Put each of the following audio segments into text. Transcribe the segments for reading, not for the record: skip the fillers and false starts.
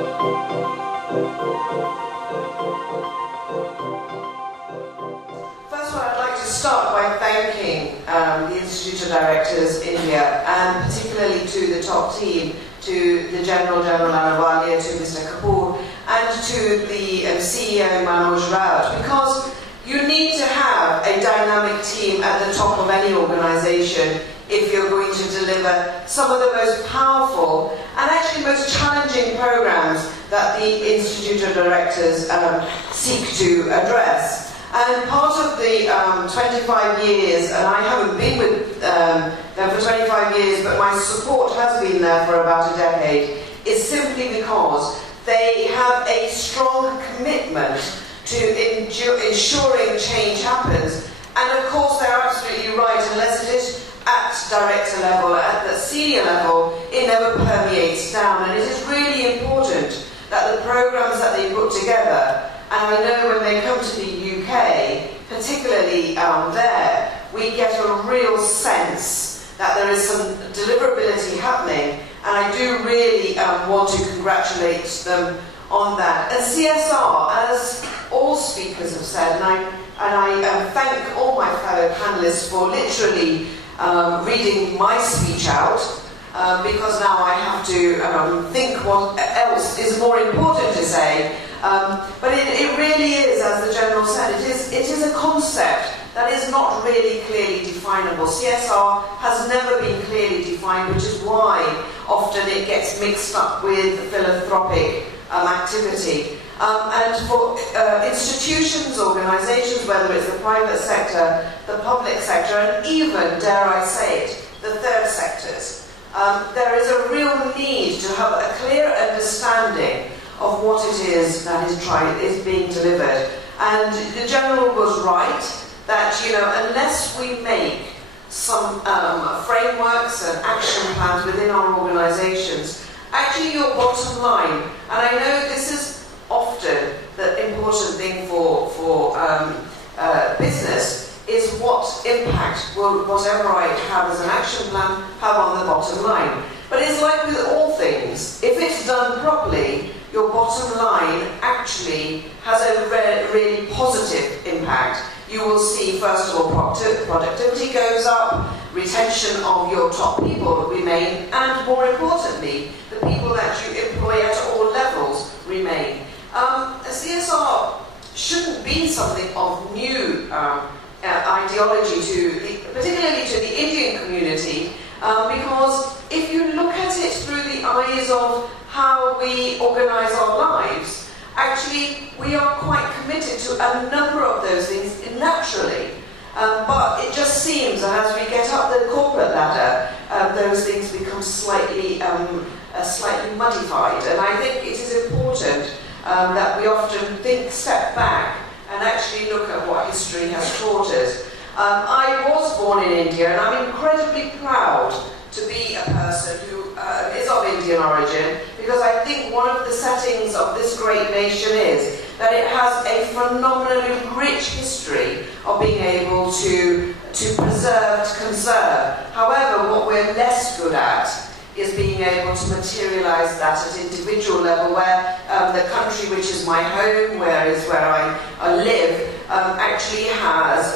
First of all, I'd like to start by thanking the Institute of Directors India, and particularly to the top team, to the General Ahluwalia, to Mr. Kapoor, and to the CEO Manoj Raut, because you need to have a dynamic team at the top of any organisation if you're going to deliver some of the most powerful and actually most challenging programs that the Institute of Directors seek to address. And part of the 25 years, and I haven't been with them for 25 years, but my support has been there for about a decade, is simply because they have a strong commitment to ensuring change happens. And of course, they're absolutely right, unless it is at director level, at the senior level, it never permeates down. And it is really important that the programs that they put together, and I know when they come to the UK, particularly there, we get a real sense that there is some deliverability happening, and I do really want to congratulate them on that. And CSR, as all speakers have said, and I thank all my fellow panellists for literally reading my speech out, because now I have to think what else is more important to say. But it really is, as the General said, it is a concept that is not really clearly definable. CSR has never been clearly defined, which is why often it gets mixed up with philanthropic activity. And for institutions, organisations, whether it's the private sector, the public sector, and even, dare I say it, the third sectors, there is a real need to have a clear understanding of what it is that is being delivered. And the General was right that, unless we make some frameworks and action plans within our organisations, actually your bottom line, and I know this is often the important thing for business, is what impact will whatever I have as an action plan have on the bottom line. But it's like with all things, if it's done properly, your bottom line actually has a really positive impact. You will see, first of all, productivity goes up, retention of your top people remain, and more importantly, the people that you employ at all levels remain. CSR shouldn't be something of new ideology, particularly to the Indian community, because if you look at it through the eyes of how we organise our lives, actually we are quite committed to a number of those things naturally. But it just seems that as we get up the corporate ladder, those things become slightly muddified. And I think it is important that we often step back and actually look at what history has taught us. I was born in India, and I'm incredibly proud to be a person who is of Indian origin, because I think one of the settings of this great nation is that it has a phenomenally rich history of being able to preserve, to conserve. However, what we're less good at is being able to materialise that at individual level, where the country which is my home, where I live, actually has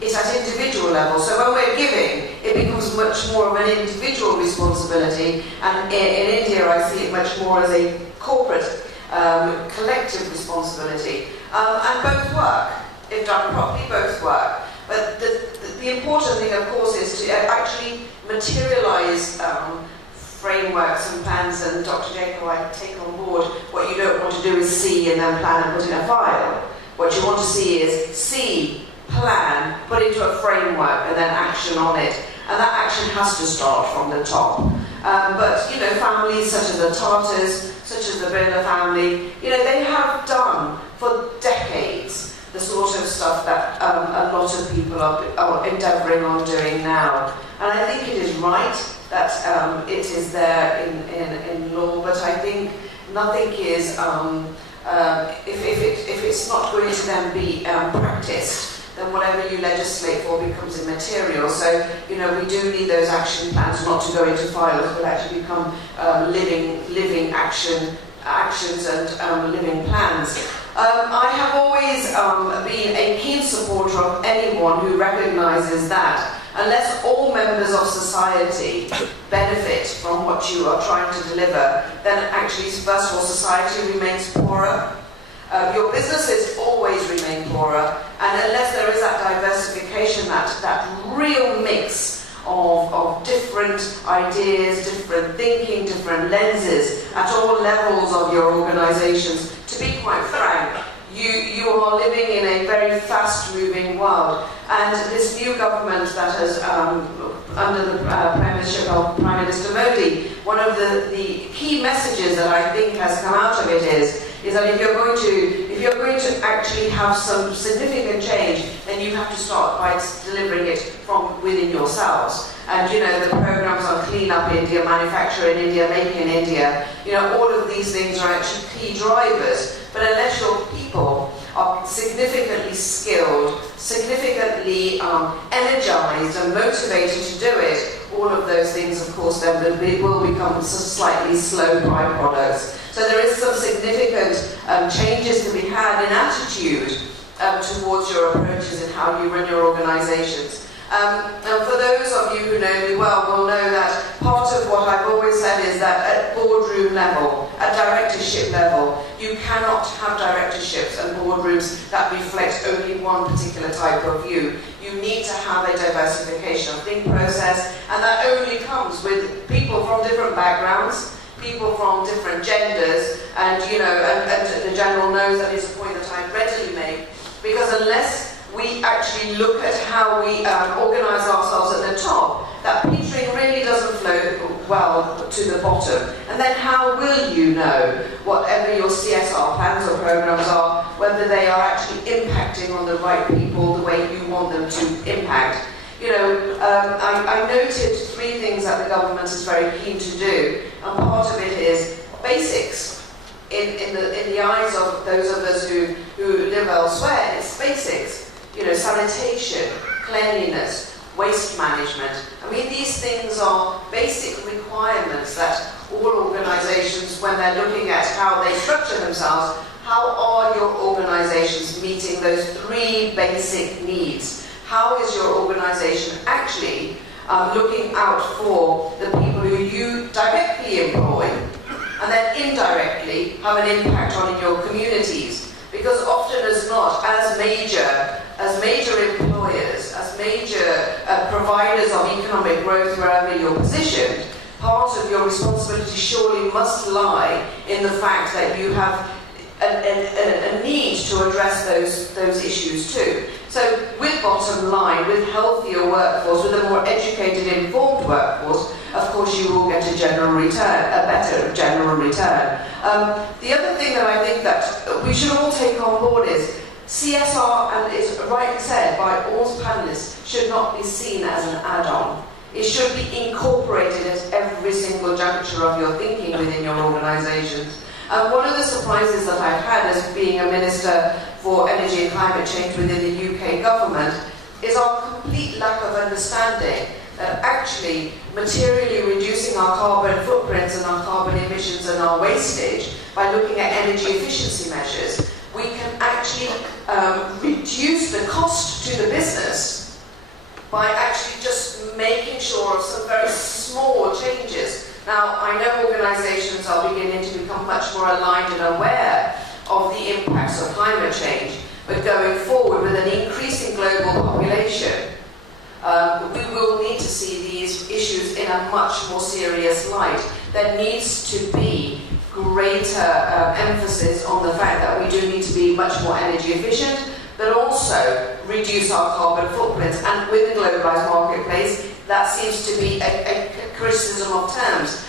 it at individual level. So when we're giving, it becomes much more of an individual responsibility, and in India I see it much more as a corporate, collective responsibility. And both work. If done properly, both work. But the important thing, of course, is to actually materialise frameworks and plans. And Dr. Jacob, I take on board, what you don't want to do is see and then plan and put in a file. What you want to see is see, plan, put into a framework, and then action on it. And that action has to start from the top. But, families such as the Tartars, such as the Verma family, they have done for decades the sort of stuff that a lot of people are endeavouring on doing now. And I think it is right that it is there in law, but I think nothing is, if it's not going to then be practiced, then whatever you legislate for becomes immaterial. So, we do need those action plans not to go into files, but actually become living action actions and living plans. I have always been a keen supporter of anyone who recognises that unless all members of society benefit from what you are trying to deliver, then actually, first of all, society remains poorer. Your businesses always remain poorer, and unless there is that diversification, that real mix of different ideas, different thinking, different lenses at all levels of your organisations, to be quite frank, you are living in a very fast-moving world, and this new government that has, under the premiership of Prime Minister Modi, one of the key messages that I think has come out of it is that if you're going to actually have some significant change, then you have to start by delivering it from within yourselves. And the programs on Clean Up India, Manufacture in India, Making in India, all of these things are actually key drivers. But unless your people are significantly skilled, significantly energized and motivated to do it, all of those things, of course, then will become slightly slow byproducts. So there is some significant changes to be had in attitude towards your approaches and how you run your organisations. And for those of you who know me well will know that part of what I've always said is that at boardroom level, at directorship level, you cannot have directorships and boardrooms that reflect only one particular type of view. You need to have a diversification of think process, and that only comes with people from different backgrounds, people from different genders, and and the General knows that is a point that I readily make, because unless we actually look at how we organise ourselves at the top, that petering really doesn't flow well to the bottom. And then how will you know, whatever your CSR plans or programmes are, whether they are actually impacting on the right people the way you want them to impact? I noted three things that the government is very keen to do, and part of it is basics. In the eyes of those of us who live elsewhere, it's basics. Sanitation, cleanliness, waste management. I mean, these things are basic requirements that all organisations, when they're looking at how they structure themselves, how are your organisations meeting those three basic needs? How is your organisation actually looking out for the people who you directly employ and then indirectly have an impact on in your communities? Because often as not, as major employers, as major providers of economic growth wherever you're positioned, part of your responsibility surely must lie in the fact that you have a need to address those issues too. So with bottom line, with healthier workforce, with a more educated, informed workforce, of course you will get a better general return. The other thing that I think that we should all take on board is CSR, and is rightly said by all panelists, should not be seen as an add-on. It should be incorporated at every single juncture of your thinking within your organisations. One of the surprises that I've had as being a Minister for Energy and Climate Change within the UK government is our complete lack of understanding that actually materially reducing our carbon footprints and our carbon emissions and our wastage by looking at energy efficiency measures, we can actually reduce the cost to the business by actually just making sure of some very small changes. Now, I know organisations are beginning to become much more aligned and aware of the impacts of climate change, but going forward with an increasing global population, we will need to see these issues in a much more serious light. There needs to be greater emphasis on the fact that we do need to be much more energy efficient, but also reduce our carbon footprints. And with the globalised marketplace, that seems to be a criticism of terms,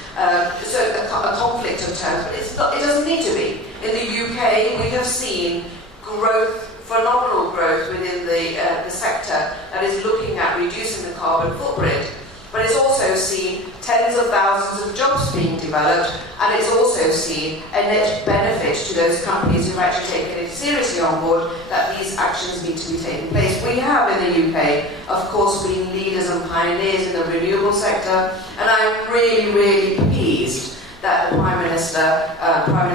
so a conflict of terms, but it doesn't need to be. In the UK, we have seen growth, phenomenal growth within the sector that is looking at reducing the carbon footprint, but it's also seen tens of thousands of jobs being developed, and it's also seen a net benefit to those companies who've actually taken it seriously on board that these actions need to be taking place. We have in the UK, of course, been leaders and pioneers in the renewable sector, and I'm really, really pleased that the Prime Minister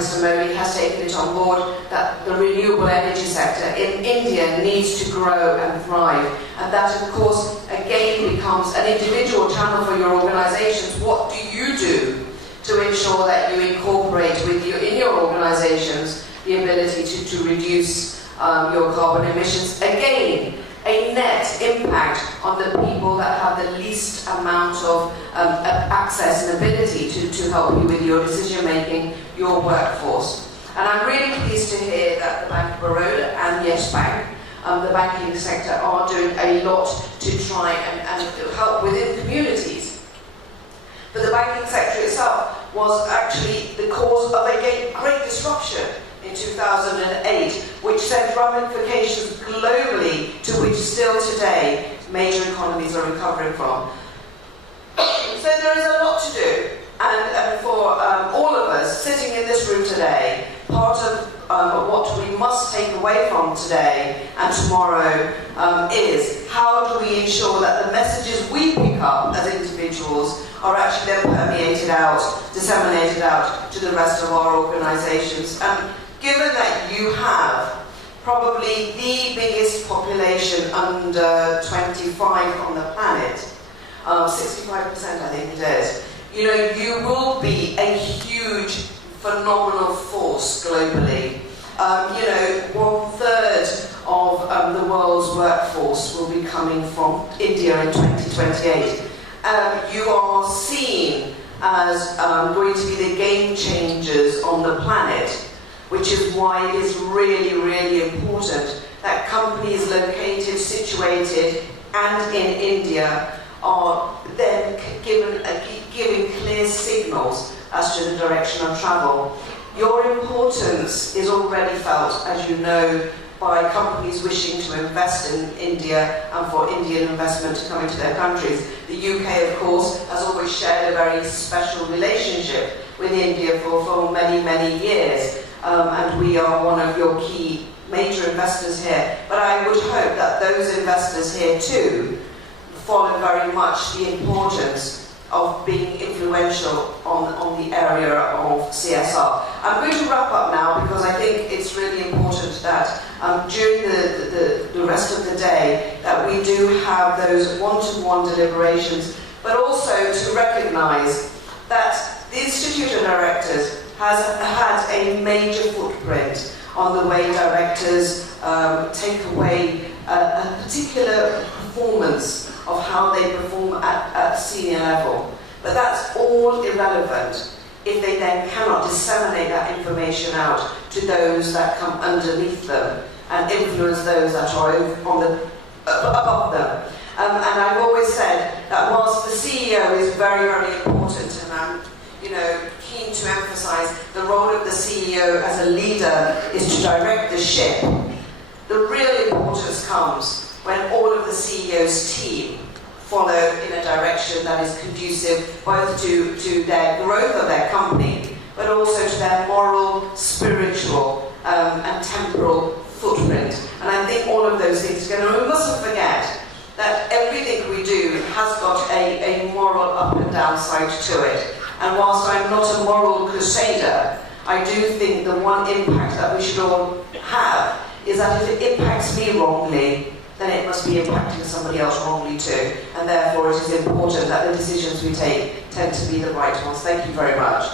Minister Modi has taken it on board that the renewable energy sector in India needs to grow and thrive. And that, of course, again becomes an individual channel for your organisations. What do you do to ensure that you incorporate with you in your organisations the ability to reduce your carbon emissions? Again, a net impact on the people that have the least amount of access and ability to help you with your decision making, your workforce. And I'm really pleased to hear that the Bank of Baroda and Yes Bank, the banking sector, are doing a lot to try and help within communities. But the banking sector itself was actually the cause of a great disruption in 2008, which sent ramifications globally to which still today major economies are recovering from. So there is a lot to do, and for all of us sitting in this room today, part of what we must take away from today and tomorrow is how do we ensure that the messages we pick up as individuals are actually then permeated out, disseminated out to the rest of our organisations. And given that you have probably the biggest population under 25 on the planet, 65% I think it is, you know, you will be a huge, phenomenal force globally. You know, 1/3 of the world's workforce will be coming from India in 2028. You are seen as going to be the game changers on the planet, which is why it is really, really important that companies located, situated, and in India are then giving clear signals as to the direction of travel. Your importance is already felt, as you know, by companies wishing to invest in India and for Indian investment to come into their countries. The UK, of course, has always shared a very special relationship with India for many, many years. And we are one of your key major investors here. But I would hope that those investors here too follow very much the importance of being influential on the area of CSR. I'm going to wrap up now because I think it's really important that during the rest of the day that we do have those one-to-one deliberations, but also to recognise that the Institute of Directors has had a major footprint on the way directors take away a particular performance of how they perform at senior level. But that's all irrelevant if they then cannot disseminate that information out to those that come underneath them and influence those that are above them. And I've always said that whilst the CEO is very, very important, and I'm keen to emphasise the role of the CEO as a leader is to direct the ship, the real importance comes when all of the CEO's team follow in a direction that is conducive both to their growth of their company, but also to their moral, spiritual, and temporal footprint. And I think all of those things together, and we mustn't forget that everything we do has got a moral up and down side to it. And whilst I'm not a moral crusader, I do think the one impact that we should all have is that if it impacts me wrongly, then it must be impacting somebody else wrongly too. And therefore it is important that the decisions we take tend to be the right ones. Thank you very much.